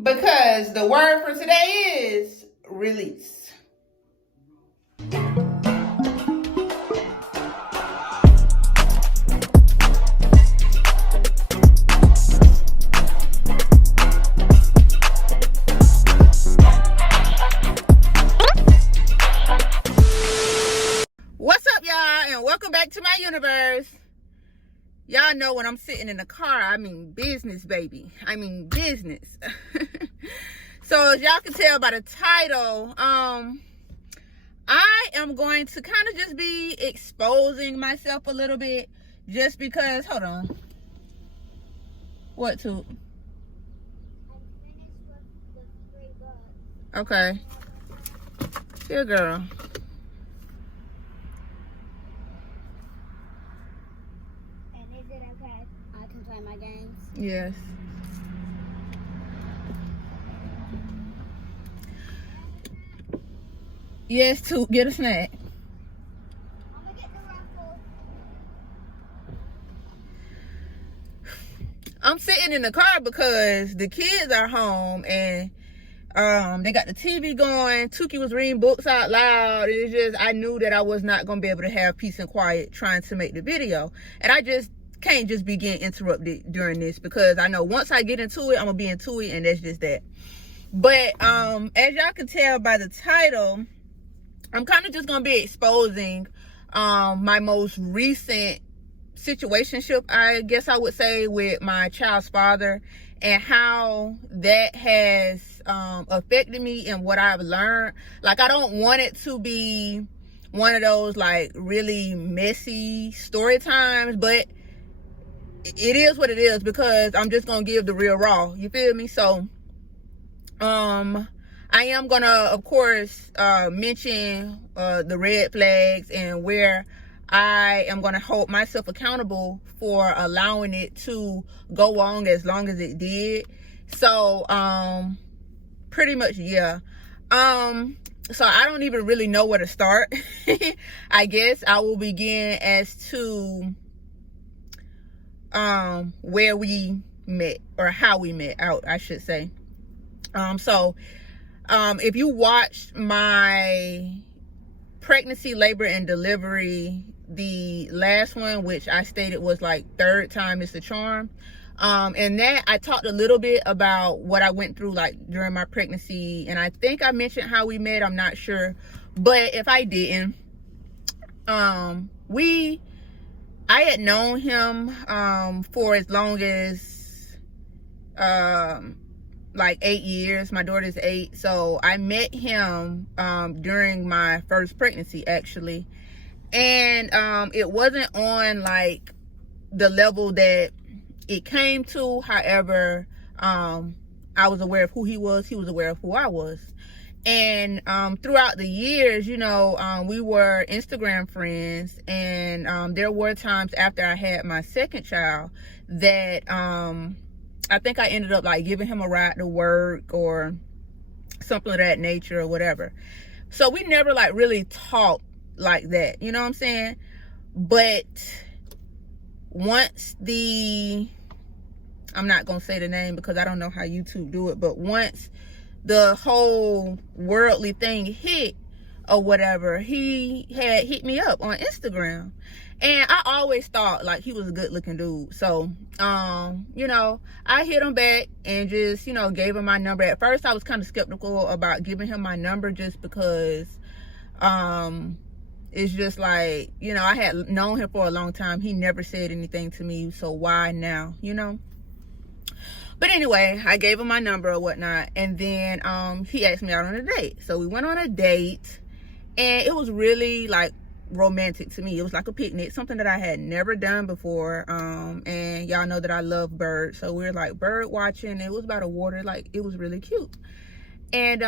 because the word for today is release. What's up, y'all, and welcome back to my universe. Y'all know when I'm sitting in the car, I mean business, baby. I mean business. So as y'all can tell by the title, I am going to kind of just be exposing myself a little bit, just because, hold on. What, to? Okay. Here, girl. Is it okay? I can play my games. Yes. Yes, to get a snack. I'm gonna get the raffle. I'm sitting in the car because the kids are home and they got the TV going. Tuki was reading books out loud. It's just, I knew that I was not gonna be able to have peace and quiet trying to make the video, and I just can't just be getting interrupted during this, because I know once I get into it, I'm gonna be into it, and that's just that. But as y'all can tell by the title, I'm kind of just gonna be exposing my most recent situationship, I guess I would say, with my child's father, and how that has affected me and what I've learned. Like, I don't want it to be one of those like really messy story times, but it is what it is, because I'm just gonna give the real raw, you feel me? So I am gonna, of course, mention the red flags and where I am gonna hold myself accountable for allowing it to go on as long as it did. So pretty much, yeah. So I don't even really know where to start. I guess I will begin as to where we met, or how we met out, I should say. If you watched my pregnancy, labor, and delivery, the last one, which I stated was like third time is the charm, and that I talked a little bit about what I went through like during my pregnancy, and I think I mentioned how we met. I'm not sure, but if I didn't, I had known him for as long as like 8 years. My daughter's 8, so I met him during my first pregnancy, actually, and it wasn't on like the level that it came to. However, I was aware of who he was aware of who I was, and throughout the years, you know, we were Instagram friends, and there were times after I had my second child that I think I ended up like giving him a ride to work or something of that nature or whatever. So we never like really talked like that, you know what I'm saying? But once I'm not gonna say the name because I don't know how YouTube do it, but once the whole worldly thing hit or whatever, he had hit me up on Instagram. And I always thought like he was a good looking dude. So, you know, I hit him back and just, you know, gave him my number. At first I was kind of skeptical about giving him my number, just because it's just like, you know, I had known him for a long time. He never said anything to me, so why now, you know? But anyway, I gave him my number or whatnot, and then he asked me out on a date. So we went on a date, and it was really like romantic to me. It was like a picnic, something that I had never done before. And y'all know that I love birds, so we were like bird watching. It was by the water, like it was really cute. And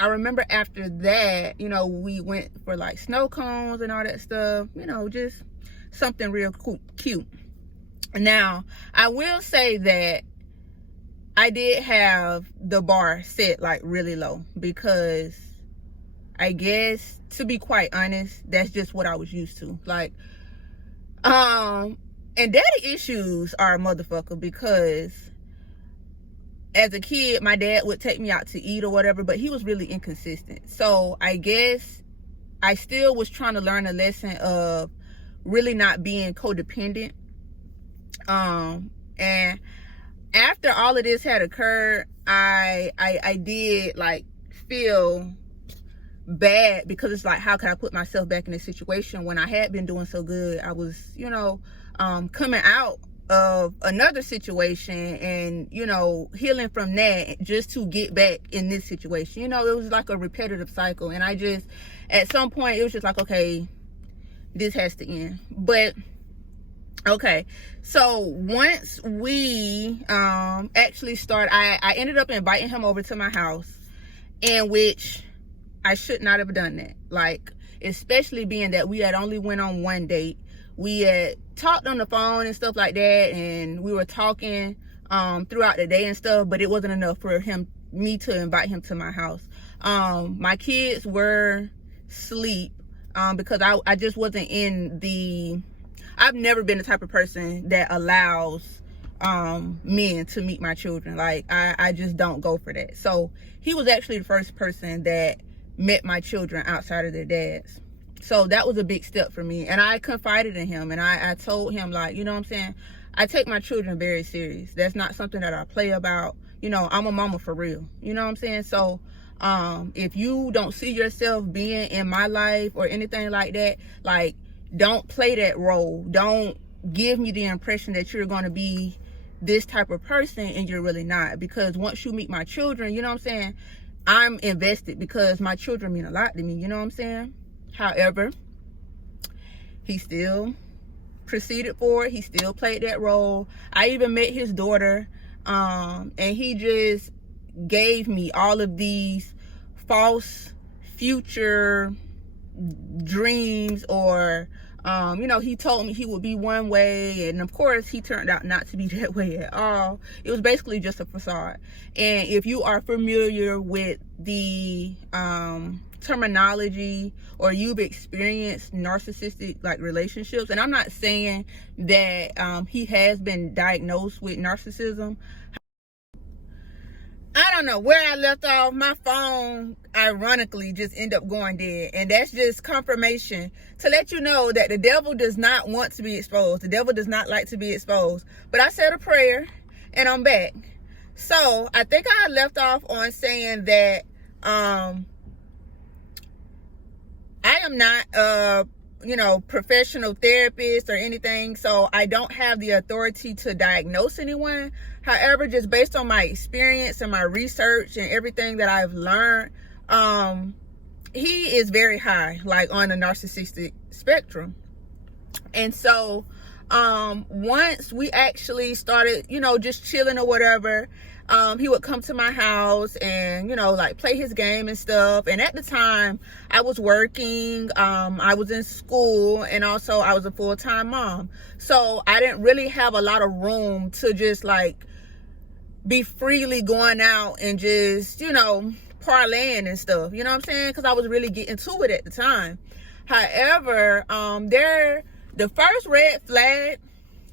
I remember after that, you know, we went for like snow cones and all that stuff, you know, just something real cute. Now, I will say that I did have the bar set like really low, because I guess, to be quite honest, that's just what I was used to. Like, and daddy issues are a motherfucker, because as a kid, my dad would take me out to eat or whatever, but he was really inconsistent. So I guess I still was trying to learn a lesson of really not being codependent. And after all of this had occurred, I did like feel bad, because it's like, how could I put myself back in this situation when I had been doing so good? I was, you know, coming out of another situation and, you know, healing from that just to get back in this situation. You know, it was like a repetitive cycle. And I just, at some point, it was just like, okay, this has to end. But okay, so once we actually started, I ended up inviting him over to my house, in which I should not have done that. Like, especially being that we had only went on one date. We had talked on the phone and stuff like that, and we were talking throughout the day and stuff, but it wasn't enough for me to invite him to my house. My kids were asleep because I just wasn't in the... I've never been the type of person that allows men to meet my children. Like, I just don't go for that. So he was actually the first person that met my children outside of their dads. So that was a big step for me. And I confided in him, and I told him, like, you know what I'm saying? I take my children very serious. That's not something that I play about. You know, I'm a mama for real. You know what I'm saying? So if you don't see yourself being in my life or anything like that, like, don't play that role. Don't give me the impression that you're going to be this type of person and you're really not. Because once you meet my children, you know what I'm saying, I'm invested, because my children mean a lot to me. You know what I'm saying? However, he still proceeded forward. He still played that role. I even met his daughter, and he just gave me all of these false future dreams, or you know, he told me he would be one way, and of course he turned out not to be that way at all. It was basically just a facade. And if you are familiar with the terminology, or you've experienced narcissistic like relationships, and I'm not saying that he has been diagnosed with narcissism. I don't know where I left off. My phone ironically just ended up going dead, and that's just confirmation to let you know that the devil does not want to be exposed. The devil does not like to be exposed. But I said a prayer and I'm back. So I think I left off on saying that I am not a, you know, professional therapist or anything, so I don't have the authority to diagnose anyone. However, just based on my experience and my research and everything that I've learned, he is very high, like on the narcissistic spectrum. And so once we actually started, you know, just chilling or whatever, he would come to my house and, you know, like play his game and stuff. And at the time I was working, I was in school, and also I was a full-time mom. So I didn't really have a lot of room to just like be freely going out and just, you know, parlaying and stuff, you know what I'm saying? Because I was really getting to it at the time. However, the first red flag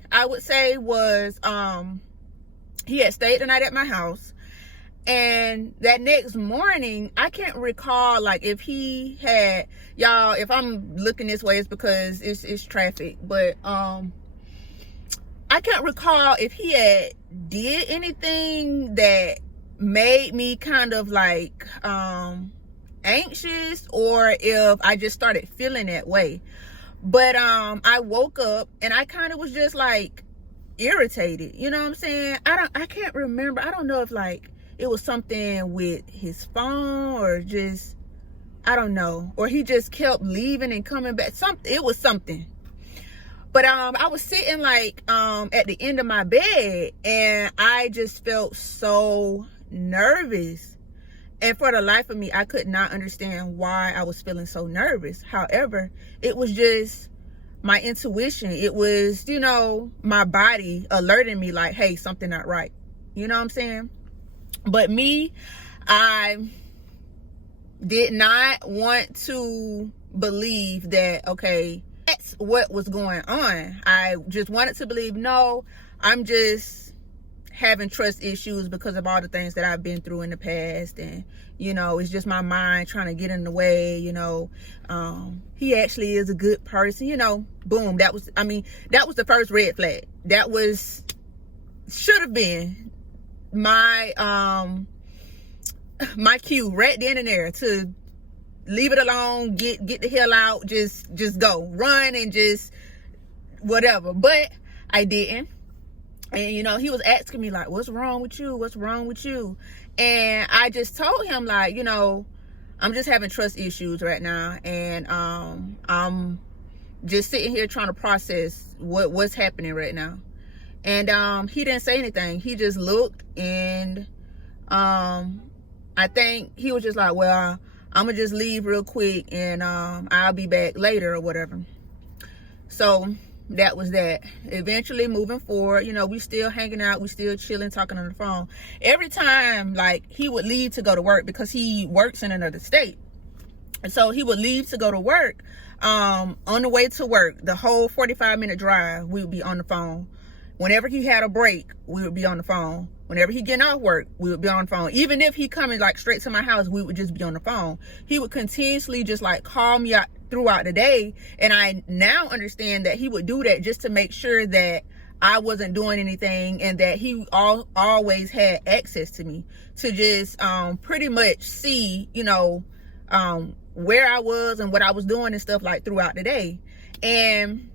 I would say was he had stayed the night at my house, and that next morning I can't recall like if he had, y'all, if I'm looking this way it's because it's traffic, but I can't recall if he had did anything that made me kind of like anxious, or if I just started feeling that way. But I woke up and I kind of was just like irritated, you know what I'm saying? I can't remember. I don't know if like it was something with his phone, or just, I don't know, or he just kept leaving and coming back. It was something. But I was sitting like at the end of my bed, and I just felt so nervous. And for the life of me, I could not understand why I was feeling so nervous. However, it was just my intuition. It was, you know, my body alerting me like, hey, something not right. You know what I'm saying? But me, I did not want to believe that, okay, that's what was going on. I just wanted to believe, no, I'm just having trust issues because of all the things that I've been through in the past. And, you know, it's just my mind trying to get in the way, you know. He actually is a good person, you know. Boom. That was the first red flag. That should have been my my cue right then and there to leave it alone, get the hell out, just go, run, and just whatever. But I didn't. And, you know, he was asking me, like, what's wrong with you? What's wrong with you? And I just told him, like, you know, I'm just having trust issues right now. And I'm just sitting here trying to process what's happening right now. And he didn't say anything. He just looked, and I think he was just like, well, I'm going to just leave real quick, and I'll be back later or whatever. So that was that. Eventually, moving forward, you know, we still hanging out, we still chilling, talking on the phone. Every time, like, he would leave to go to work, because he works in another state. And so he would leave to go to work. On the way to work, the whole 45-minute drive, we would be on the phone. Whenever he had a break, we would be on the phone. Whenever he getting off work, we would be on the phone. Even if he coming like straight to my house, we would just be on the phone. He would continuously just like call me out throughout the day. And I now understand that he would do that just to make sure that I wasn't doing anything, and that he always had access to me to just pretty much see, you know, where I was and what I was doing and stuff like throughout the day. And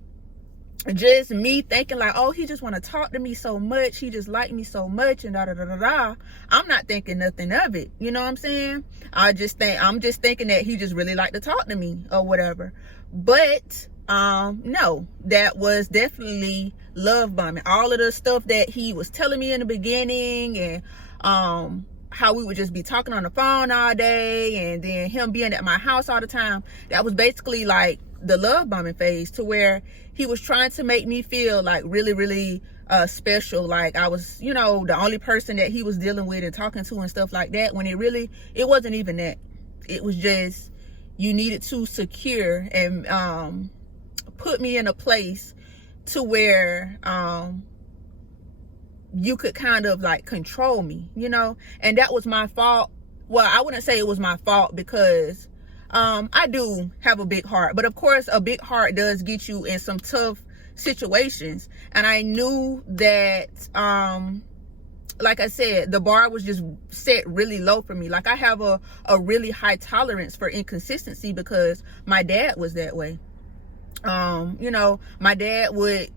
just me thinking like, oh, he just want to talk to me so much, he just like me so much, and da da da da da. I'm not thinking nothing of it, you know what I'm saying? I'm just thinking that he just really like to talk to me or whatever. But no, that was definitely love bombing. All of the stuff that he was telling me in the beginning, and how we would just be talking on the phone all day, and then him being at my house all the time, that was basically like the love bombing phase, to where he was trying to make me feel like really, really special, like I was, you know, the only person that he was dealing with and talking to and stuff like that, when it wasn't even that. It was just, you needed to secure and put me in a place to where you could kind of like control me, you know. And that was my fault. Well, I wouldn't say it was my fault, because I do have a big heart, but of course a big heart does get you in some tough situations. And I knew that, like I said, the bar was just set really low for me. Like, I have a really high tolerance for inconsistency, because my dad was that way. You know, my dad would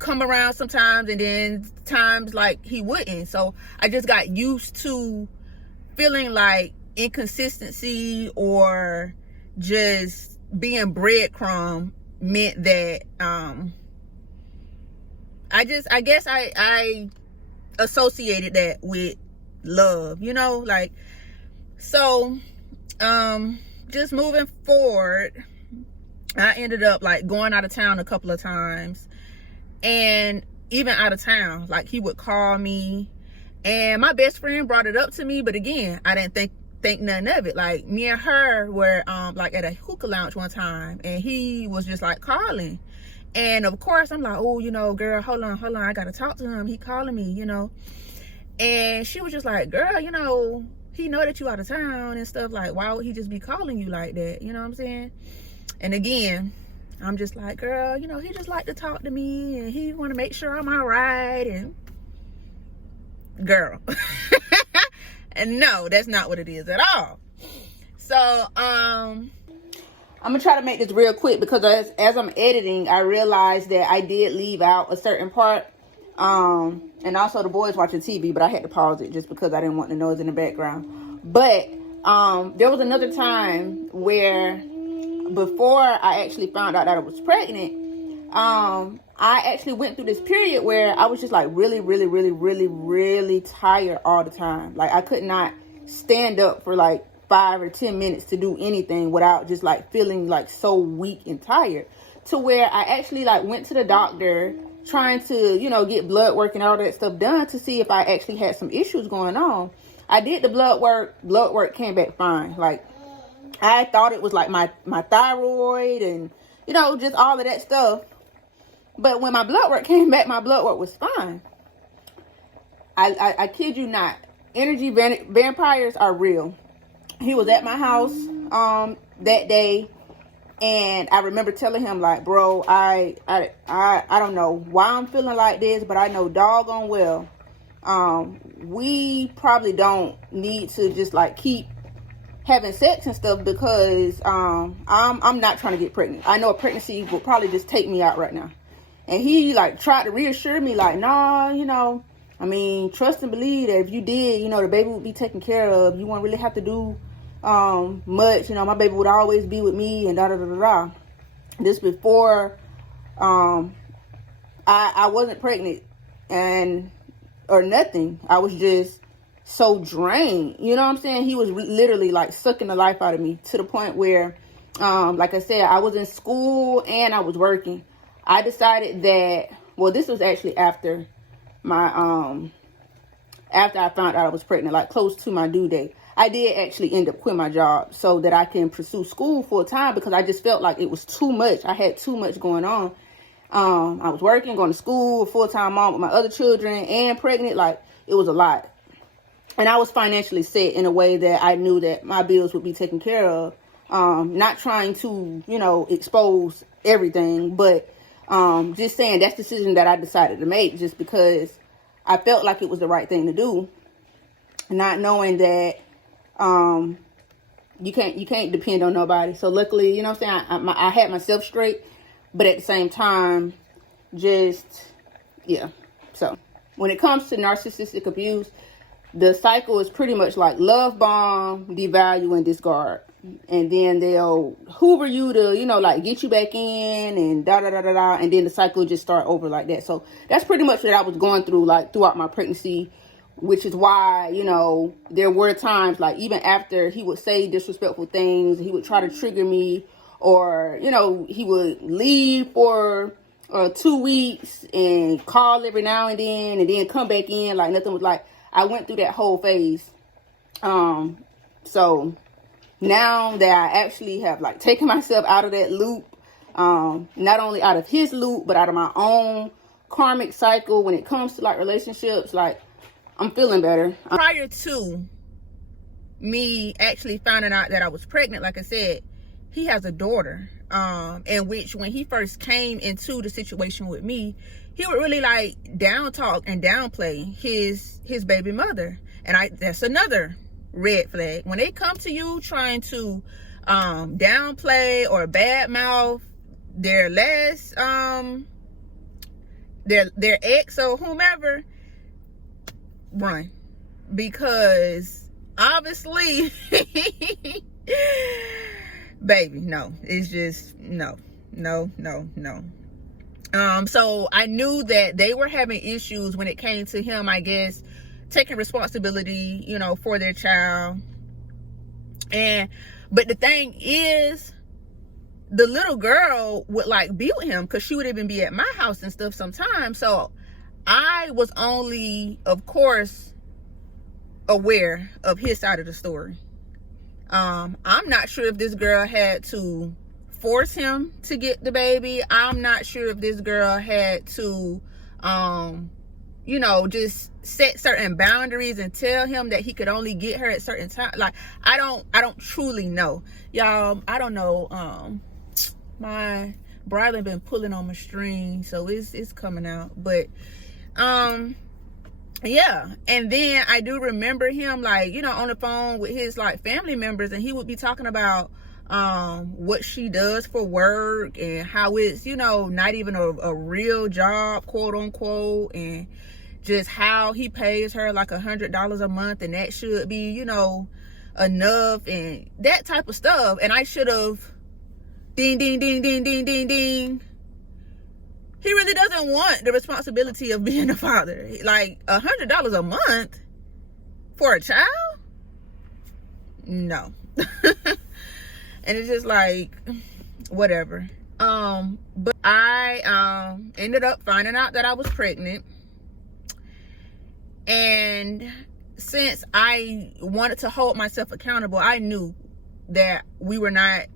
come around sometimes, and then times like he wouldn't. So I just got used to feeling like inconsistency or just being breadcrumb meant that I guess I associated that with love, you know, like. So just moving forward, I ended up like going out of town a couple of times. And even out of town, like, he would call me, and my best friend brought it up to me, but again, I didn't think nothing of it. Like, me and her were like at a hookah lounge one time, and he was just like calling. And of course I'm like, oh, you know, girl, hold on, I gotta talk to him, he calling me, you know. And she was just like, girl, you know, he know that you out of town and stuff, like, why would he just be calling you like that, you know what I'm saying? And again, I'm just like, girl, you know, he just like to talk to me, and he want to make sure I'm all right. And girl, and no, that's not what it is at all. So I'm gonna try to make this real quick, because as I'm editing, I realized that I did leave out a certain part. And also the boys watching TV, but I had to pause it just because I didn't want the noise in the background. But there was another time where, before I actually found out that I was pregnant, I actually went through this period where I was just like really, really, really, really, really tired all the time. Like, I could not stand up for like 5 or 10 minutes to do anything without just like feeling like so weak and tired, to where I actually like went to the doctor trying to, you know, get blood work and all that stuff done to see if I actually had some issues going on. I did the blood work came back fine. Like, I thought it was like my thyroid and, you know, just all of that stuff. But when my blood work came back, my blood work was fine. I kid you not, energy vampires are real. He was at my house that day, and I remember telling him, like, bro, I don't know why I'm feeling like this, but I know doggone well we probably don't need to just like keep having sex and stuff, because I'm not trying to get pregnant. I know a pregnancy will probably just take me out right now. And he like tried to reassure me, like, nah, you know, I mean, trust and believe that if you did, you know, the baby would be taken care of. You won't really have to do much. You know, my baby would always be with me, and da da da da da. This before I wasn't pregnant or nothing. I was just so drained. You know what I'm saying? He was literally like sucking the life out of me, to the point where, like I said, I was in school and I was working. I decided that, well, this was actually after my, after I found out I was pregnant, like close to my due date. I did actually end up quitting my job so that I can pursue school full time, because I just felt like it was too much. I had too much going on. I was working, going to school, full-time mom with my other children, and pregnant. Like, it was a lot. And I was financially set in a way that I knew that my bills would be taken care of. Not trying to, you know, expose everything, but just saying that's the decision that I decided to make, just because I felt like it was the right thing to do. Not knowing that you can't depend on nobody. So luckily, you know what I'm saying, I had myself straight. But at the same time, just, yeah. So when it comes to narcissistic abuse, the cycle is pretty much like love bomb, devalue, and discard. And then they'll hoover you to, you know, like get you back in and da da da da da. And then the cycle just start over like that. So that's pretty much what I was going through, like throughout my pregnancy, which is why, you know, there were times, like even after he would say disrespectful things, he would try to trigger me. Or, you know, he would leave for 2 weeks and call every now and then come back in like nothing was. Like, I went through that whole phase. So now that I actually have like taken myself out of that loop, not only out of his loop, but out of my own karmic cycle when it comes to like relationships, like I'm feeling better. Prior to me actually finding out that I was pregnant, like I said, he has a daughter, in which when he first came into the situation with me, he would really like down talk and downplay his baby mother. And that's another red flag. When they come to you trying to downplay or badmouth their last their ex or whomever, run. Because obviously baby, no, it's just no. So I knew that they were having issues when it came to him, I guess, taking responsibility, you know, for their child. But the thing is, the little girl would like be with him because she would even be at my house and stuff sometimes. So I was only, of course, aware of his side of the story. I'm not sure if this girl had to force him to get the baby. I'm not sure if this girl had to, you know, just set certain boundaries and tell him that he could only get her at certain times. Like, I don't truly know, y'all. I don't know. My brother been pulling on my string, so it's coming out. But yeah. And then I do remember him, like, you know, on the phone with his like family members, and he would be talking about what she does for work and how it's, you know, not even a real job, quote unquote, and just how he pays her like $100 a month, and that should be, you know, enough, and that type of stuff. And I should have ding ding ding ding ding ding ding. He really doesn't want the responsibility of being a father. Like, $100 a month for a child? No. And it's just like, whatever. But I ended up finding out that I was pregnant. And since I wanted to hold myself accountable, I knew that we were not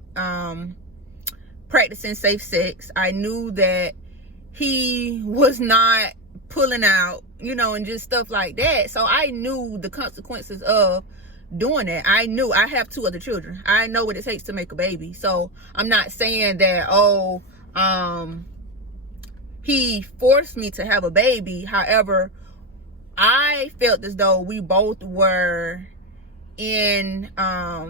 practicing safe sex. I knew that he was not pulling out you know, and just stuff like that. So I knew the consequences of doing that. I knew. I have 2 other children. I know what it takes to make a baby. So I'm not saying that, oh, he forced me to have a baby. However, I felt as though we both were in, I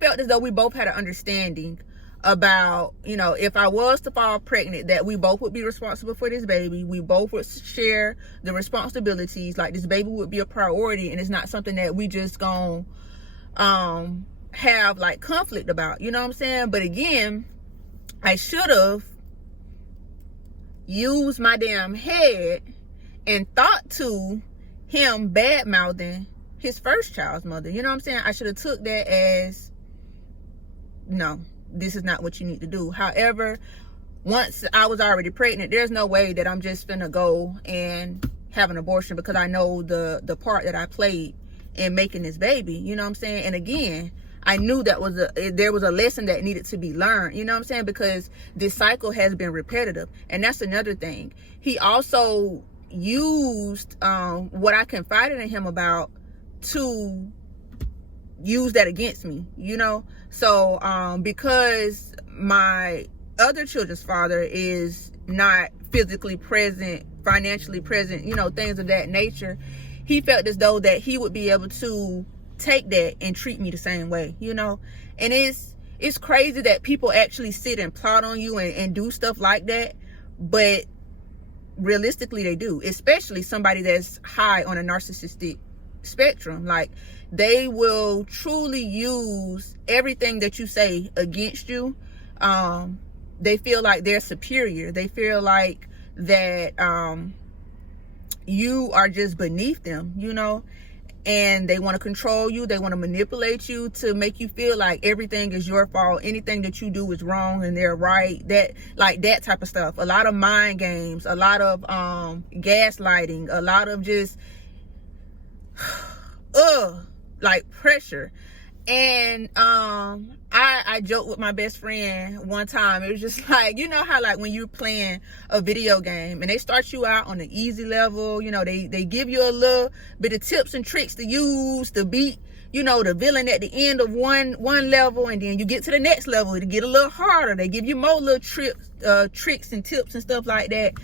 felt as though we both had an understanding about, you know, if I was to fall pregnant, that we both would be responsible for this baby. We both would share the responsibilities. Like, this baby would be a priority, and it's not something that we just gonna have like conflict about, you know what I'm saying? But again, I should have used my damn head and thought to him bad mouthing his first child's mother. You know what I'm saying? I should have took that as, no, this is not what you need to do. However, once I was already pregnant, there's no way that I'm just finna go and have an abortion, because I know the part that I played in making this baby. You know what I'm saying? And again, I knew that there was a lesson that needed to be learned. You know what I'm saying? Because this cycle has been repetitive. And that's another thing. He also used what I confided in him about to use that against me, you know? So because my other children's father is not physically present, financially present, you know, things of that nature, he felt as though that he would be able to take that and treat me the same way, you know? And it's crazy that people actually sit and plot on you and do stuff like that, but realistically they do, especially somebody that's high on a narcissistic spectrum. Like, they will truly use everything that you say against you. They feel like they're superior. They feel like that you are just beneath them, you know? And they want to control you. They want to manipulate you to make you feel like everything is your fault. Anything that you do is wrong and they're right. That, like, that type of stuff. A lot of mind games, a lot of gaslighting, a lot of just like pressure. And I joked with my best friend one time. It was just like, you know how, like, when you're playing a video game and they start you out on the easy level, you know, they give you a little bit of tips and tricks to use to beat, you know, the villain at the end of one level, and then you get to the next level to get a little harder. They give you more little tricks and tips and stuff like that.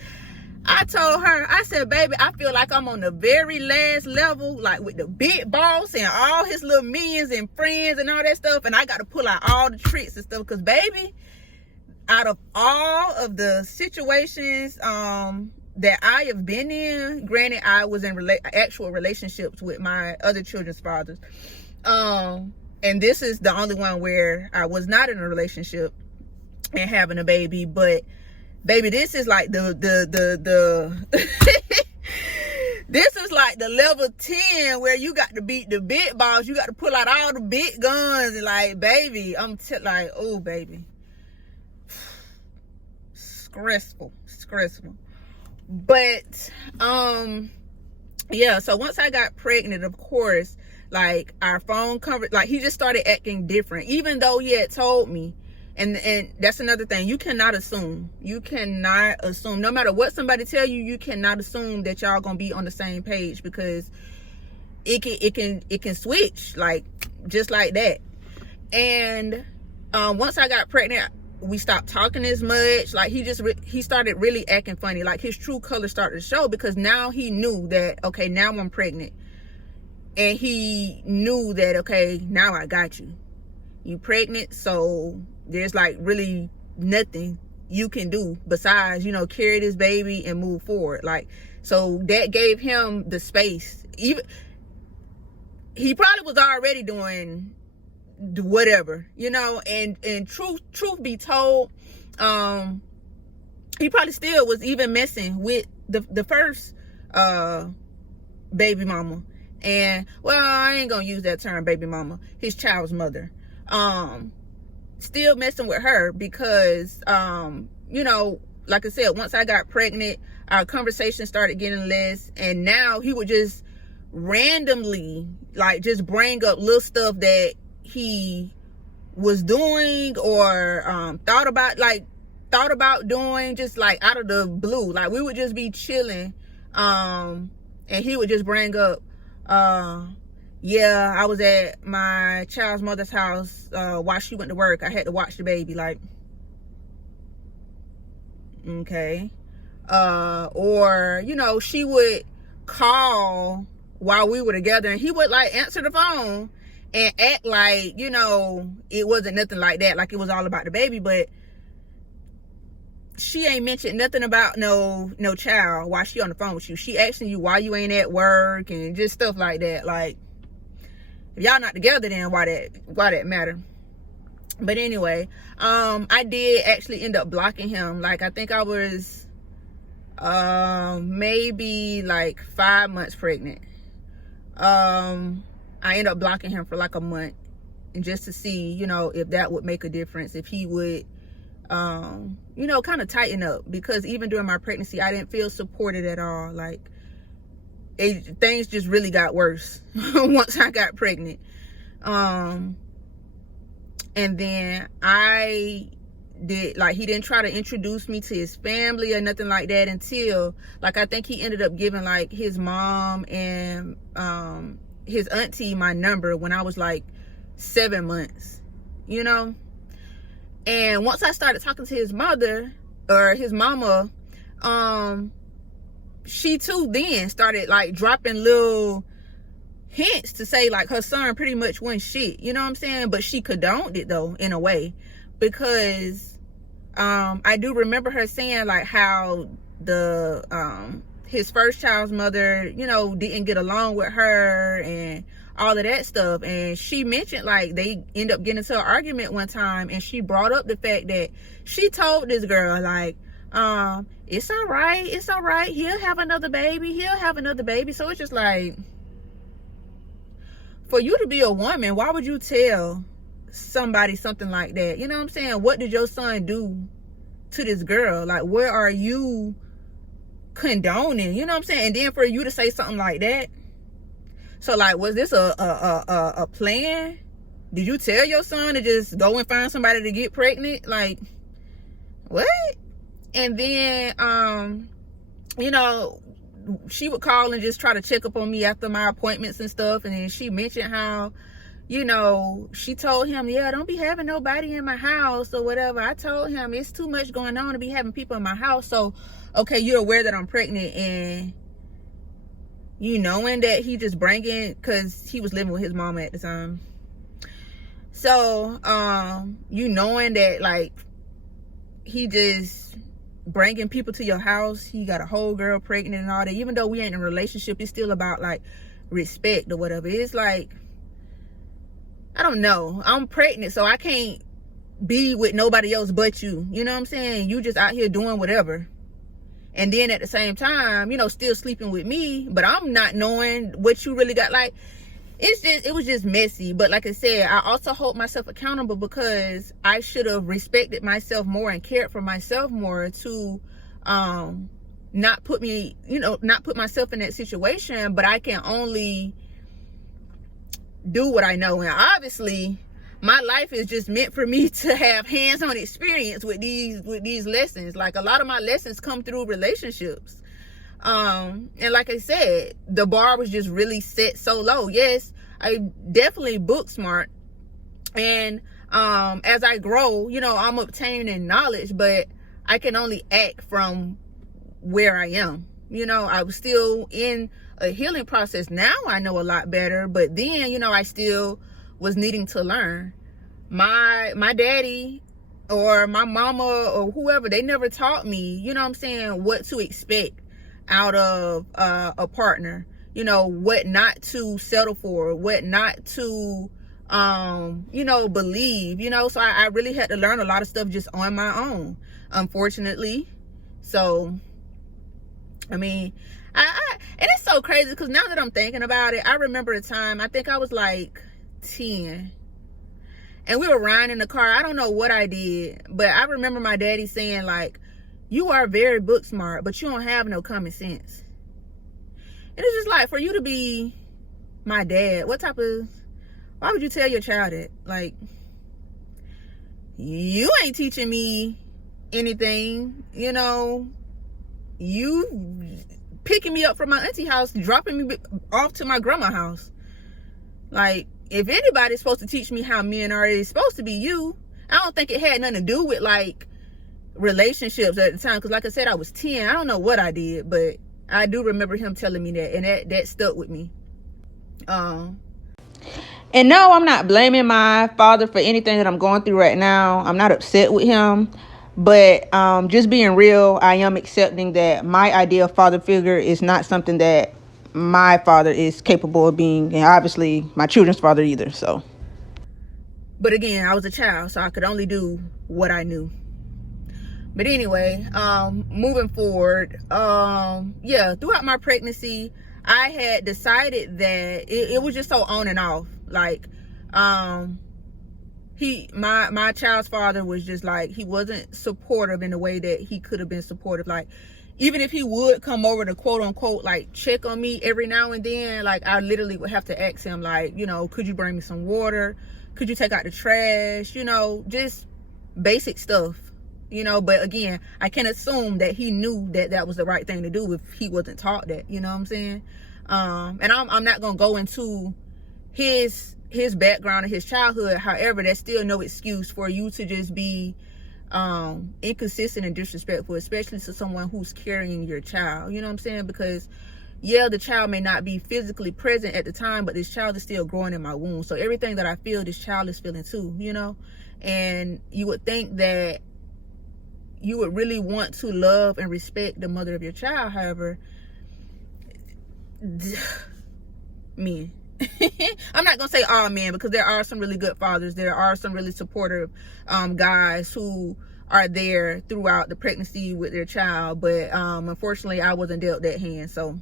I told her, I said, baby, I feel like I'm on the very last level, like with the big boss and all his little minions and friends and all that stuff. And I got to pull out all the tricks and stuff. Because, baby, out of all of the situations that I have been in, granted, I was in actual relationships with my other children's fathers. And this is the only one where I was not in a relationship and having a baby. But baby, this is like the this is like the level 10 where you got to beat the big boss. You got to pull out all the big guns. And like, baby, like, oh, baby, stressful. But yeah, so once I got pregnant, of course, like, our phone coverage, like, he just started acting different, even though he had told me. And that's another thing. You cannot assume. No matter what somebody tell you, you cannot assume that y'all gonna be on the same page, because it can switch, like, just like that. And once I got pregnant, we stopped talking as much. Like, he started really acting funny. Like, his true colors started to show, because now he knew that, okay, now I'm pregnant. And he knew that, okay, now I got you. You pregnant, so there's like really nothing you can do besides, you know, carry this baby and move forward. Like, so that gave him the space. Even he probably was already doing whatever, you know, and truth be told, he probably still was even messing with the first baby mama. And, well, I ain't gonna use that term, baby mama, his child's mother. Still messing with her, because you know, like I said, once I got pregnant, our conversation started getting less, and now he would just randomly, like, just bring up little stuff that he was doing or thought about, like, thought about doing, just like out of the blue. Like we would just be chilling, and he would just bring up, yeah, I was at my child's mother's house while she went to work. I had to watch the baby. Like, okay. Or, you know, she would call while we were together, and he would like answer the phone and act like, you know, it wasn't nothing like that, like it was all about the baby. But she ain't mentioned nothing about no child while she on the phone with you. She asking you why you ain't at work and just stuff like that. Like, if y'all not together, then why that matter? But anyway, I did actually end up blocking him. Like, I think I was maybe like 5 months pregnant. I ended up blocking him for like a month, and just to see, you know, if that would make a difference, if he would you know, kind of tighten up, because even during my pregnancy I didn't feel supported at all. Like, things just really got worse once I got pregnant. And then I did, like, he didn't try to introduce me to his family or nothing like that until, like, I think he ended up giving like his mom and his auntie my number when I was like 7 months, you know. And once I started talking to his mother or his mama, she too then started like dropping little hints to say like her son pretty much wasn't shit, you know what I'm saying? But she condoned it though, in a way, because I do remember her saying like how the his first child's mother, you know, didn't get along with her and all of that stuff. And she mentioned like they end up getting into an argument one time, and she brought up the fact that she told this girl like, it's all right, he'll have another baby. So it's just like, for you to be a woman, why would you tell somebody something like that? You know what I'm saying? What did your son do to this girl? Like, where are you condoning? You know what I'm saying? And then for you to say something like that. So like, was this a plan? Did you tell your son to just go and find somebody to get pregnant? Like, what? And then you know, she would call and just try to check up on me after my appointments and stuff. And then she mentioned how, you know, she told him, yeah, don't be having nobody in my house or whatever. I told him it's too much going on to be having people in my house. So, okay, you're aware that I'm pregnant, and you knowing that he just bringing, because he was living with his mama at the time. So, you knowing that like he just bringing people to your house, he got a whole girl pregnant and all that. Even though we ain't in a relationship, it's still about like respect or whatever. It's like, I don't know, I'm pregnant, so I can't be with nobody else but you. You know what I'm saying? You just out here doing whatever. And then at the same time, you know, still sleeping with me, but I'm not knowing what you really got. Like, it was just messy. But like I said, I also hold myself accountable, because I should have respected myself more and cared for myself more to not put myself in that situation. But I can only do what I know. And obviously my life is just meant for me to have hands-on experience with these lessons. Like, a lot of my lessons come through relationships. And like I said, the bar was just really set so low. Yes, I definitely book smart, and as I grow, you know, I'm obtaining knowledge, but I can only act from where I am. You know, I was still in a healing process. Now I know a lot better, but then, you know, I still was needing to learn. My daddy or my mama or whoever, they never taught me, you know what I'm saying, what to expect out of a partner. You know, what not to settle for, what not to you know, believe, you know. So I really had to learn a lot of stuff just on my own, unfortunately. So I mean, and it's so crazy, because now that I'm thinking about it, I remember a time, I think I was like 10, and we were riding in the car. I don't know what I did, but I remember my daddy saying like, you are very book smart, but you don't have no common sense. And it's just like, for you to be my dad, why would you tell your child that? Like, you ain't teaching me anything, you know, you picking me up from my auntie house, dropping me off to my grandma's house. Like, if anybody's supposed to teach me how men are, it's supposed to be you. I don't think it had nothing to do with, like, relationships at the time. Because, like I said, I was 10. I don't know what I did, but I do remember him telling me that. And that stuck with me. And no, I'm not blaming my father for anything that I'm going through right now. I'm not upset with him. But just being real, I am accepting that my idea of father figure is not something that my father is capable of being, and obviously my children's father either. So, but again, I was a child, so I could only do what I knew. But anyway, moving forward, yeah, throughout my pregnancy, I had decided that it was just so on and off. Like, my child's father was just like, he wasn't supportive in the way that he could have been supportive. Like, even if he would come over to quote unquote like check on me every now and then, like, I literally would have to ask him, like, you know, could you bring me some water? Could you take out the trash? You know, just basic stuff, you know. But again, I can assume that he knew that that was the right thing to do if he wasn't taught that, you know what I'm saying? And I'm not gonna go into his background and his childhood. However, that's still no excuse for you to just be inconsistent and disrespectful, especially to someone who's carrying your child, you know what I'm saying? Because yeah, the child may not be physically present at the time, but this child is still growing in my womb. So everything that I feel, this child is feeling too, you know? And you would think that you would really want to love and respect the mother of your child. However, men, I'm not gonna say all men, because there are some really good fathers, there are some really supportive guys who are there throughout the pregnancy with their child, but unfortunately I wasn't dealt that hand, so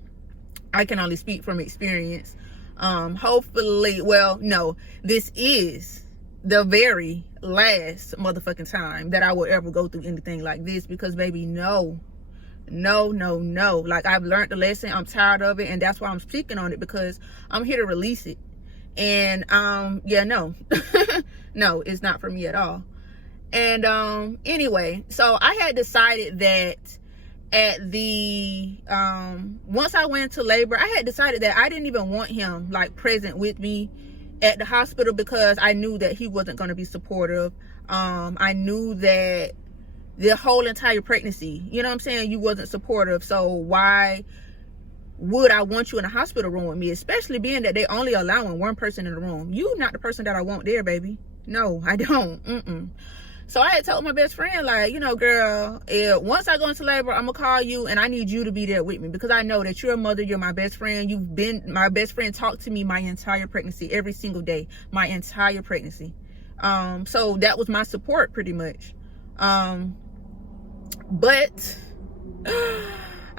I can only speak from experience. Hopefully, well, no, this is the very last motherfucking time that I will ever go through anything like this, because baby, no, like, I've learned the lesson. I'm tired of it, and that's why I'm speaking on it, because I'm here to release it. And yeah, no no, it's not for me at all. And anyway, so I had decided that at the once I went into labor, I had decided that I didn't even want him like present with me at the hospital, because I knew that he wasn't going to be supportive. I knew that the whole entire pregnancy, you know what I'm saying, you wasn't supportive. So why would I want you in a hospital room with me, especially being that they only allowing one person in the room? You not the person that I want there, baby. No, I don't. So I had told my best friend, like, you know, girl, once I go into labor, I'm gonna call you, and I need you to be there with me, because I know that you're a mother, you're my best friend. You've been my best friend, talked to me my entire pregnancy, every single day, my entire pregnancy. So that was my support pretty much. But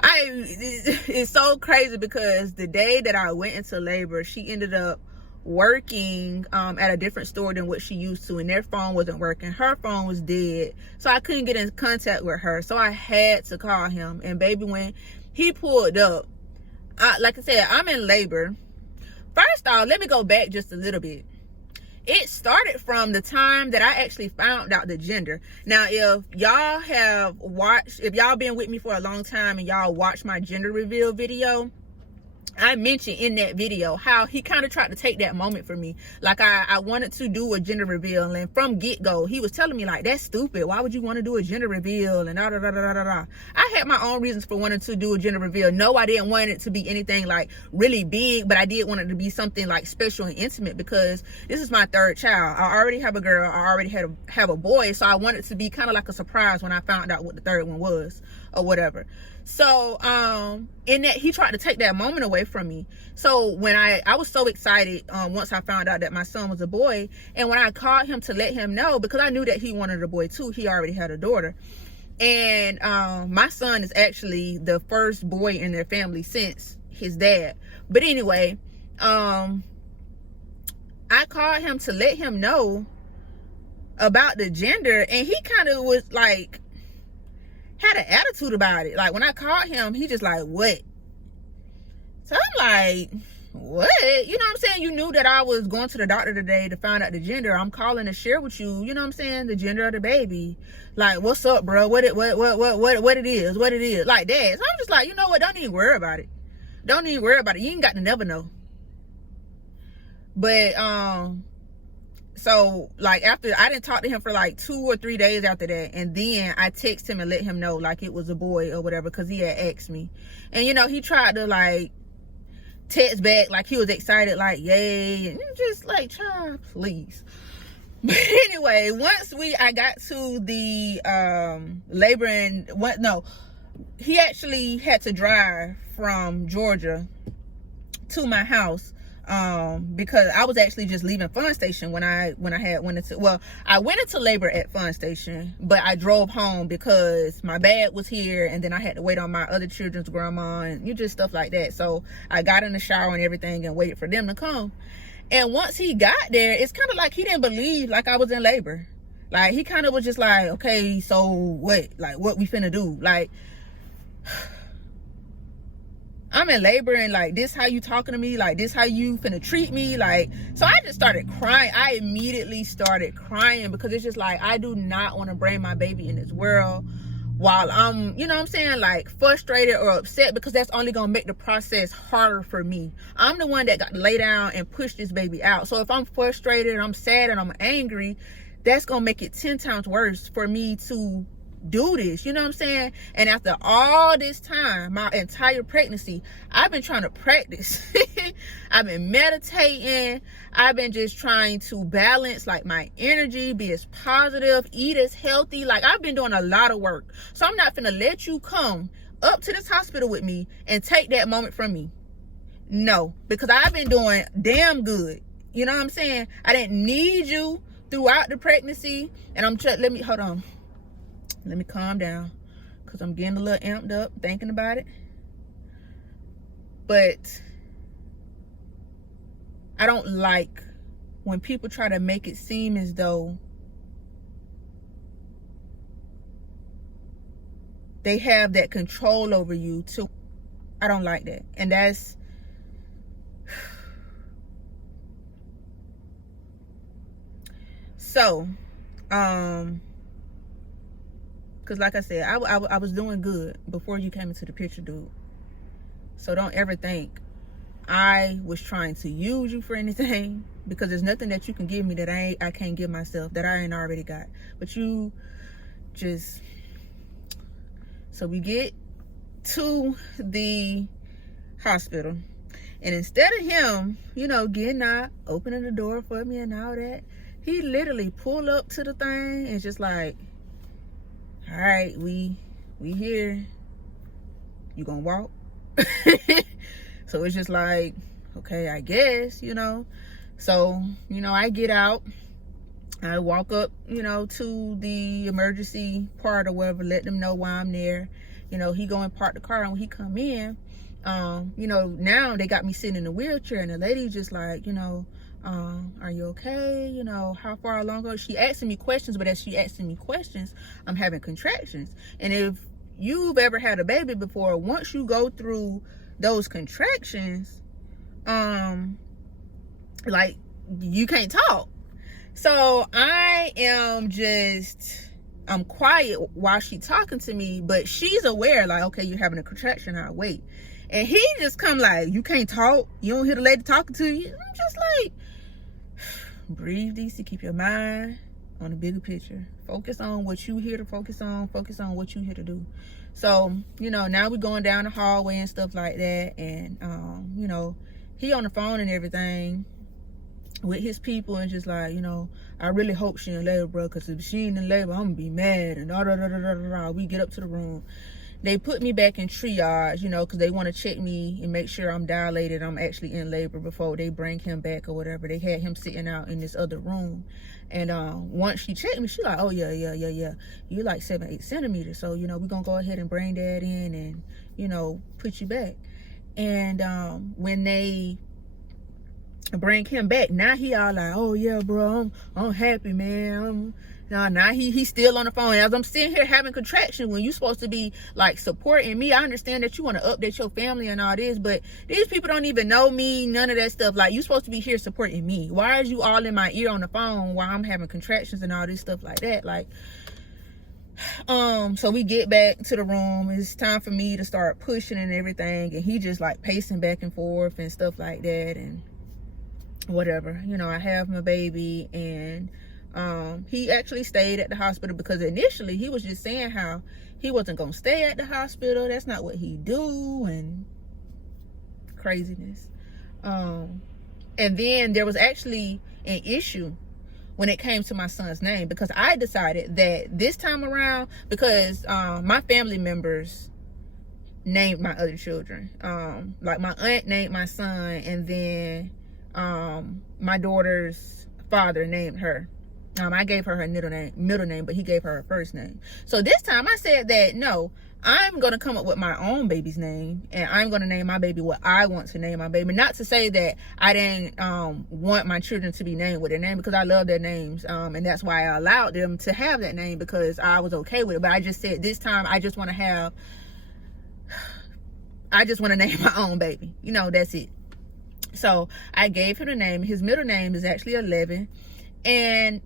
it's so crazy, because the day that I went into labor, she ended up working at a different store than what she used to, and their phone wasn't working. Her phone was dead, so I couldn't get in contact with her, so I had to call him. And baby, when he pulled up, like I said, I'm in labor. First off, let me go back just a little bit. It started from the time that I actually found out the gender. Now, if y'all have watched, if y'all been with me for a long time and y'all watched my gender reveal video, I mentioned in that video how he kind of tried to take that moment from me. Like, I wanted to do a gender reveal, and from get-go, he was telling me, like, that's stupid. Why would you want to do a gender reveal? And da-da-da-da-da-da. I had my own reasons for wanting to do a gender reveal. No, I didn't want it to be anything, like, really big, but I did want it to be something, like, special and intimate, because this is my third child. I already have a girl. I already have a boy, so I wanted it to be kind of like a surprise when I found out what the third one was, or whatever. So in that, he tried to take that moment away from me. So when I was so excited once I found out that my son was a boy, and when I called him to let him know, because I knew that he wanted a boy too, he already had a daughter. And my son is actually the first boy in their family since his dad. But anyway, I called him to let him know about the gender, and he kind of was like, had an attitude about it. Like, when I called him, he just like, what? So I'm like, what? You know what I'm saying? You knew that I was going to the doctor today to find out the gender. I'm calling to share with you, you know what I'm saying, the gender of the baby. Like, what's up, bro? What it is, like that. So I'm just like, you know what? Don't even worry about it. Don't even worry about it. You ain't got to never know. But so like after I didn't talk to him for like 2 or 3 days after that, and then I text him and let him know like it was a boy or whatever, because he had asked me. And you know, he tried to like text back like he was excited, like yay, and just like, child, please. But anyway, once I got to the labor and what, no, he actually had to drive from Georgia to my house, because I was actually just leaving Fun Station when I went into labor at Fun Station, but I drove home because my bag was here, and then I had to wait on my other children's grandma and just stuff like that. So I got in the shower and everything and waited for them to come. And once he got there, it's kind of like he didn't believe like I was in labor. Like he kind of was just like, okay, so what? Like what we finna do? Like, I'm in labor, and like this how you talking to me? Like this how you finna treat me? Like, so I just started crying. I immediately started crying because it's just like, I do not want to bring my baby in this world while I'm, you know what I'm saying, like frustrated or upset, because that's only gonna make the process harder for me. I'm the one that got to lay down and push this baby out. So if I'm frustrated and I'm sad and I'm angry, that's gonna make it 10 times worse for me to do this, you know what I'm saying? And after all this time, my entire pregnancy, I've been trying to practice. I've been meditating. I've been just trying to balance like my energy, be as positive, eat as healthy. Like I've been doing a lot of work. So I'm not finna let you come up to this hospital with me and take that moment from me. No, because I've been doing damn good. You know what I'm saying? I didn't need you throughout the pregnancy. And hold on. Let me calm down, because I'm getting a little amped up thinking about it. But I don't like when people try to make it seem as though they have that control over you too. I don't like that. And that's so because like I said, I was doing good before you came into the picture, dude. So don't ever think I was trying to use you for anything, because there's nothing that you can give me that I can't give myself, that I ain't already got. But you just... So we get to the hospital, and instead of him, you know, getting out, opening the door for me and all that, he literally pulled up to the thing and just like, all right, we here. You gonna walk? So it's just like, okay, I guess, you know. So, you know, I get out. I walk up, you know, to the emergency part or whatever, let them know why I'm there. You know, he go and park the car, and when he come in, you know, now they got me sitting in a wheelchair, and the lady just like, you know, are you okay? You know, how far along ago? She asking me questions, but as she asking me questions, I'm having contractions. And if you've ever had a baby before, once you go through those contractions, like you can't talk. So I am I'm quiet while she's talking to me, but she's aware, like, okay, you're having a contraction, I'll wait. And he just come like, you can't talk? You don't hear the lady talking to you? I'm just like, breathe, DC, keep your mind on the bigger picture. Focus on what you here to focus on what you here to do. So, you know, now we're going down the hallway and stuff like that. And, you know, he on the phone and everything with his people, and just like, you know, I really hope she in labor, bro, because if she ain't in labor, I'm gonna be mad. And we get up to the room. They put me back in triage, you know, because they want to check me and make sure I'm dilated, I'm actually in labor before they bring him back or whatever. They had him sitting out in this other room. And once she checked me, she like, oh, yeah. You're like 7-8 centimeters. So, you know, we're going to go ahead and bring that in and, you know, put you back. And when they bring him back, now he all like, oh, yeah, bro, I'm happy, man. Now he's still on the phone. As I'm sitting here having contractions when you're supposed to be like supporting me, I understand that you want to update your family and all this, but these people don't even know me, none of that stuff. Like, you supposed to be here supporting me. Why are you all in my ear on the phone while I'm having contractions and all this stuff like that? Like, so we get back to the room. It's time for me to start pushing and everything, and he just like pacing back and forth and stuff like that and whatever. You know, I have my baby, and he actually stayed at the hospital because initially he was just saying how he wasn't gonna stay at the hospital. That's not what he do, and craziness. And then there was actually an issue when it came to my son's name, because I decided that this time around, because my family members named my other children. Like my aunt named my son, and then my daughter's father named her. I gave her her middle name, but he gave her her first name. So this time I said that, no, I'm going to come up with my own baby's name, and I'm going to name my baby what I want to name my baby. Not to say that I didn't want my children to be named with their name, because I love their names, and that's why I allowed them to have that name, because I was okay with it. But I just said this time I just want to name my own baby. You know, that's it. So I gave him the name. His middle name is actually 11, and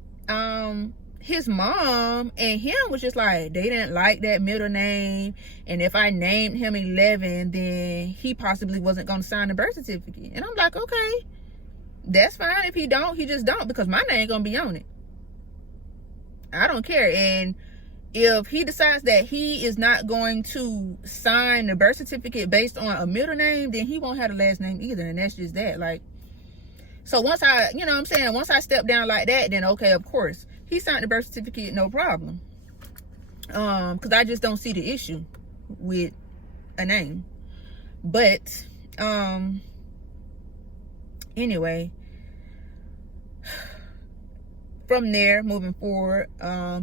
his mom and him was just like, they didn't like that middle name, and if I named him 11, then he possibly wasn't going to sign the birth certificate. And I'm like, okay, that's fine. If he don't, he just don't, because my name ain't gonna be on it. I don't care. And if he decides that he is not going to sign the birth certificate based on a middle name, then he won't have the last name either, and that's just that. Like, so once I, you know what I'm saying, once I step down like that, then okay, of course, he signed the birth certificate, no problem. Because I just don't see the issue with a name. But, anyway, from there, moving forward,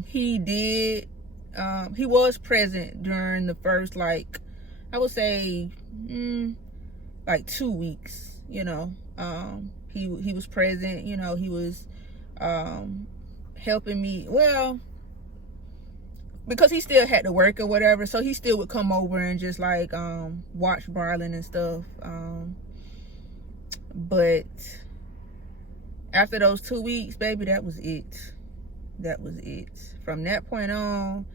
he was present during the first, like, I would say, like 2 weeks, you know. He was present, you know. He was helping me, well, because he still had to work or whatever, so he still would come over and just like watch Barlin and stuff. But after those 2 weeks, baby, that was it. That was it. From that point on,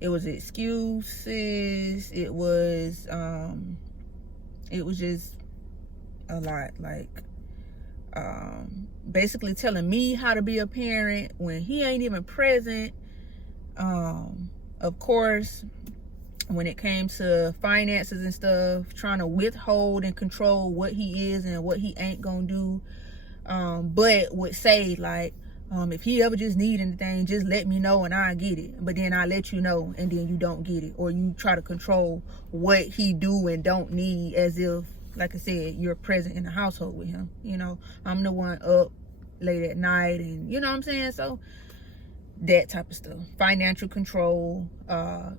it was excuses. It was just a lot. Like, basically telling me how to be a parent when he ain't even present. Of course, when it came to finances and stuff, trying to withhold and control what he is and what he ain't gonna do. But would say like, if he ever just need anything, just let me know and I'll get it. But then I let you know and then you don't get it, or you try to control what he do and don't need, as if, like I said, you're present in the household with him. You know, I'm the one up late at night, and you know what I'm saying? So that type of stuff. Financial control,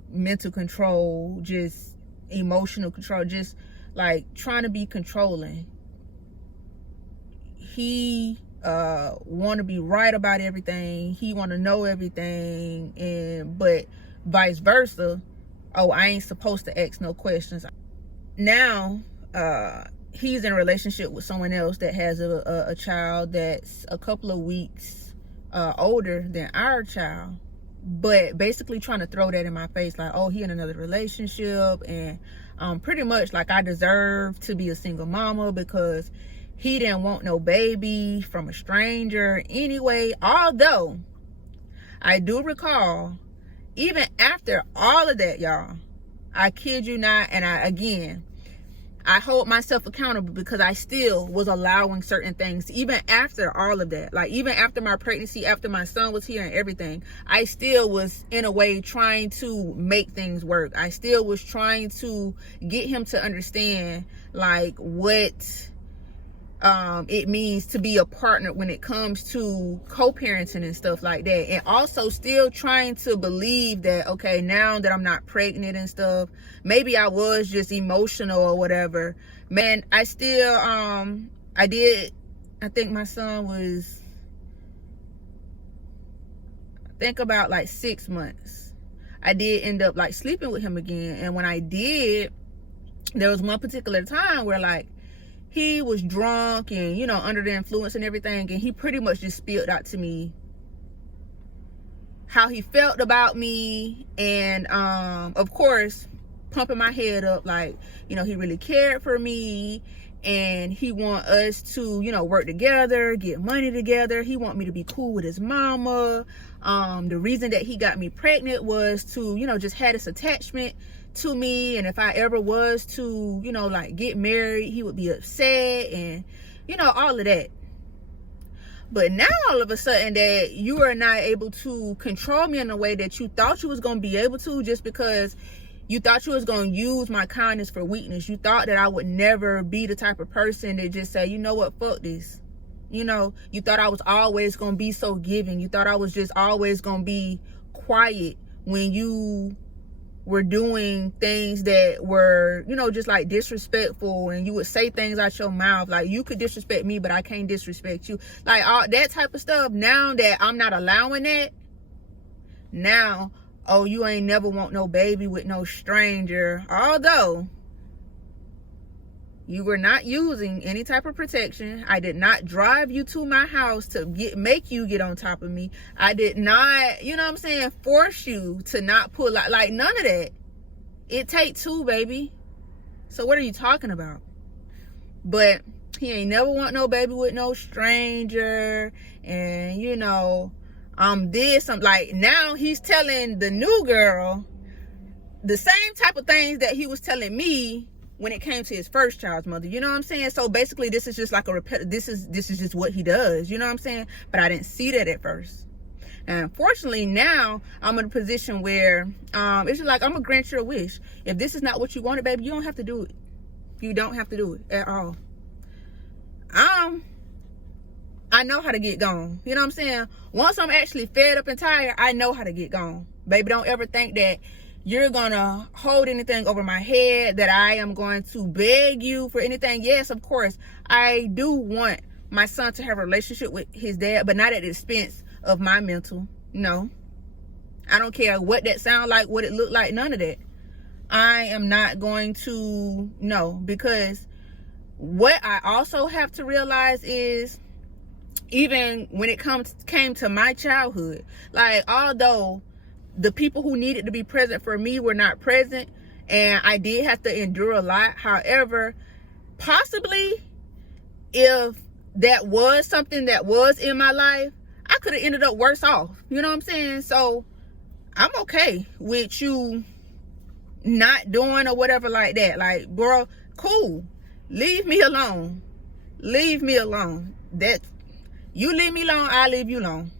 mental control, just emotional control, just like trying to be controlling. He want to be right about everything. He want to know everything, but vice versa. Oh, I ain't supposed to ask no questions. Now, he's in a relationship with someone else that has a child that's a couple of weeks older than our child, but basically trying to throw that in my face, like, oh, he in another relationship, and pretty much like I deserve to be a single mama because he didn't want no baby from a stranger anyway. Although I do recall, even after all of that, y'all, I kid you not, and I hold myself accountable because I still was allowing certain things, even after all of that. Like, even after my pregnancy, after my son was here and everything, I still was, in a way, trying to make things work. I still was trying to get him to understand, like, what it means to be a partner when it comes to co-parenting and stuff like that. And also still trying to believe that, okay, now that I'm not pregnant and stuff, maybe I was just emotional or whatever. Man, I still, I think my son was, think about like 6 months, I did end up like sleeping with him again. And when I did, there was one particular time where like he was drunk and, you know, under the influence and everything, and he pretty much just spilled out to me how he felt about me, and of course pumping my head up like, you know, he really cared for me and he want us to, you know, work together, get money together. He want me to be cool with his mama. The reason that he got me pregnant was to, you know, just had this attachment to me, and if I ever was to, you know, like get married, he would be upset, and, you know, all of that. But now all of a sudden that you are not able to control me in a way that you thought you was going to be able to, just because you thought you was going to use my kindness for weakness. You thought that I would never be the type of person that just say, you know what, fuck this. You know, you thought I was always going to be so giving. You thought I was just always going to be quiet when you were doing things that were, you know, just like disrespectful, and you would say things out your mouth like, you could disrespect me but I can't disrespect you, like all that type of stuff. Now that I'm not allowing that, now, oh, you ain't never want no baby with no stranger, although you were not using any type of protection. I did not drive you to my house to make you get on top of me. I did not, you know what I'm saying, force you to not pull out, like none of that. It take two, baby. So what are you talking about? But he ain't never want no baby with no stranger, and you know, this, I'm like, now he's telling the new girl the same type of things that he was telling me when it came to his first child's mother. You know what I'm saying? So basically this is just like this is just what he does, you know what I'm saying? But I didn't see that at first. And unfortunately now I'm in a position where it's just like, I'm gonna grant your wish. If this is not what you wanted, baby, you don't have to do it. You don't have to do it at all. I know how to get gone. You know what I'm saying? Once I'm actually fed up and tired, I know how to get gone. Baby, don't ever think that you're gonna hold anything over my head, that I am going to beg you for anything. Yes, of course, I do want my son to have a relationship with his dad, but not at the expense of my mental. No. I don't care what that sound like, what it look like, none of that. I am not going to, no, because what I also have to realize is, even when it came to my childhood, like, although the people who needed to be present for me were not present, and I did have to endure a lot. However, possibly if that was something that was in my life, I could have ended up worse off. You know what I'm saying? So I'm okay with you not doing or whatever like that. Like, bro, cool. Leave me alone. Leave me alone. You leave me alone, I leave you alone.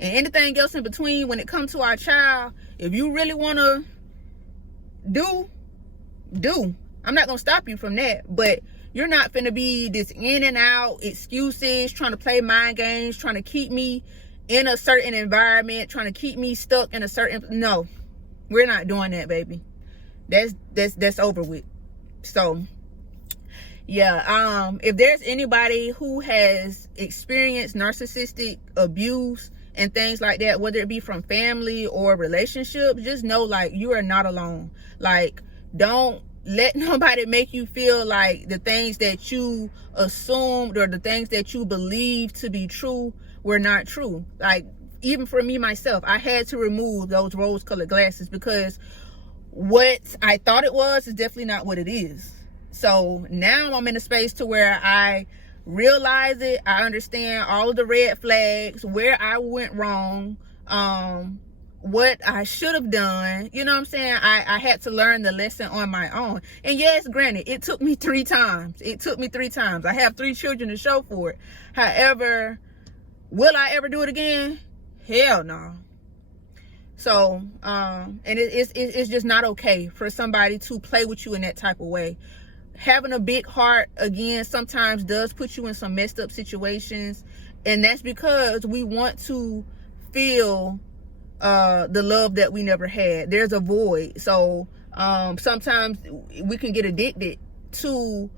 And anything else in between, when it comes to our child, if you really want to do. I'm not going to stop you from that. But you're not finna be this in and out excuses, trying to play mind games, trying to keep me in a certain environment, trying to keep me stuck in a certain... No, we're not doing that, baby. That's over with. So, yeah, if there's anybody who has experienced narcissistic abuse and things like that, whether it be from family or relationships, just know, like, you are not alone. Like, don't let nobody make you feel like the things that you assumed or the things that you believe to be true were not true. Like, even for me myself, I had to remove those rose-colored glasses, because what I thought it was is definitely not what it is. So now I'm in a space to where I realize it. I understand all of the red flags, where I went wrong, what I should have done. You know what I'm saying? I had to learn the lesson on my own. And yes, granted, it took me 3 times. It took me 3 times. I have 3 children to show for it. However, will I ever do it again? Hell no. So, and it's just not okay for somebody to play with you in that type of way. Having a big heart, again, sometimes does put you in some messed up situations, and that's because we want to feel the love that we never had. There's a void. So sometimes we can get addicted to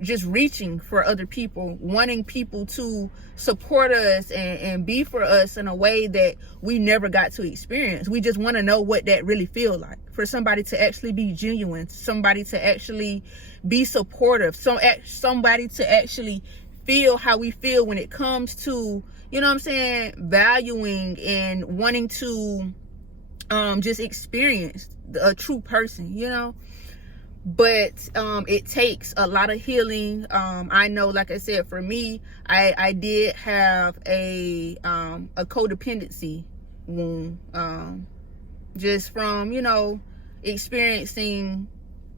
just reaching for other people, wanting people to support us and be for us in a way that we never got to experience. We just want to know what that really feels like, for somebody to actually be genuine, somebody to actually be supportive, somebody to actually feel how we feel when it comes to, you know what I'm saying, valuing and wanting to just experience a true person, you know. But it takes a lot of healing. I know, like I said, for me, I did have a codependency wound, just from, you know, experiencing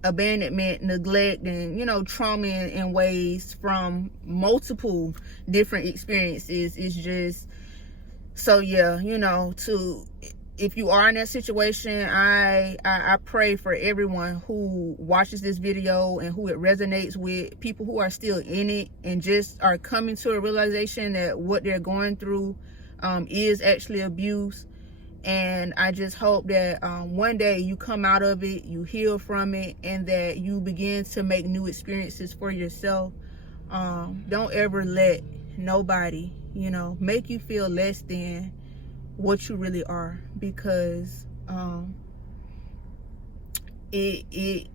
abandonment, neglect, and, you know, trauma in ways from multiple different experiences. It's just, so yeah, you know, if you are in that situation, I pray for everyone who watches this video and who it resonates with, people who are still in it and just are coming to a realization that what they're going through is actually abuse. And I just hope that one day you come out of it, you heal from it, and that you begin to make new experiences for yourself. Don't ever let nobody, you know, make you feel less than what you really are, because it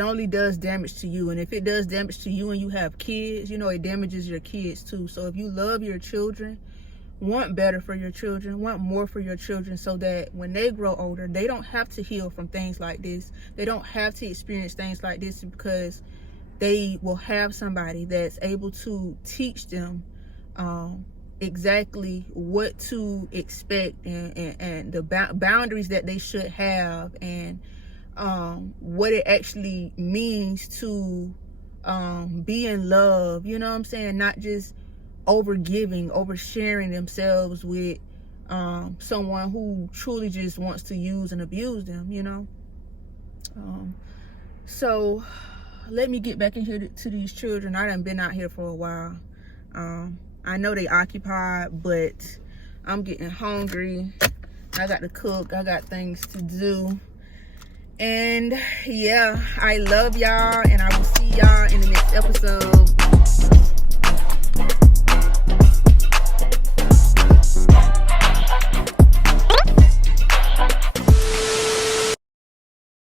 only does damage to you. And if it does damage to you and you have kids, you know, it damages your kids too. So if you love your children, want better for your children, want more for your children, so that when they grow older, they don't have to heal from things like this. They don't have to experience things like this, because they will have somebody that's able to teach them exactly what to expect, and the boundaries that they should have, and what it actually means to be in love, you know what I'm saying? Not just over giving, over sharing themselves with someone who truly just wants to use and abuse them, you know. So let me get back in here to these children. I done been out here for a while. I know they occupied, but I'm getting hungry. I got to cook. I got things to do. And yeah, I love y'all, and I will see y'all in the next episode.